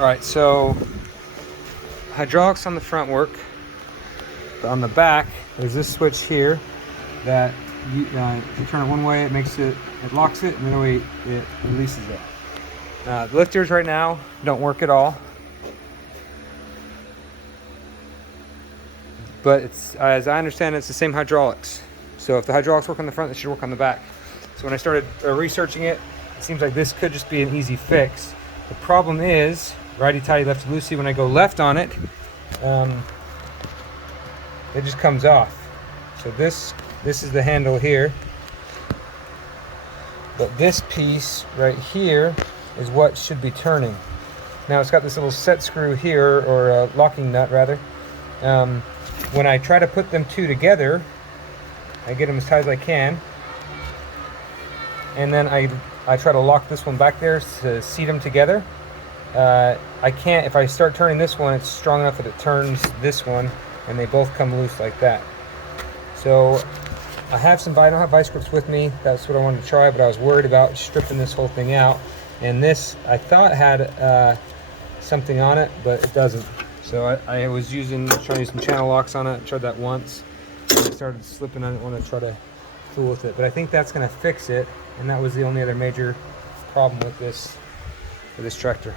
All right, so hydraulics on the front work. On the back, there's this switch here that if you turn it one way, it locks it, and the other way it releases it. The lifters right now don't work at all, but it's, as I understand it, it's the same hydraulics. So if the hydraulics work on the front, it should work on the back. So when I started researching it, it seems like this could just be an easy fix. The problem is, righty-tighty, lefty-loosey, when I go left on it, it just comes off. So this is the handle here. But this piece right here is what should be turning. Now it's got this little set screw here, or a locking nut rather. When I try to put them two together, I get them as tight as I can. And then I try to lock this one back there to seat them together. I can't, if I start turning this one, it's strong enough that it turns this one, and they both come loose like that. So I don't have vice grips with me. That's what I wanted to try, but I was worried about stripping this whole thing out. And this, I thought had something on it, but it doesn't. So I was trying to use some channel locks on it. I tried that once. And it started slipping. I didn't want to try to fool with it, but I think that's going to fix it. And that was the only other major problem with this tractor.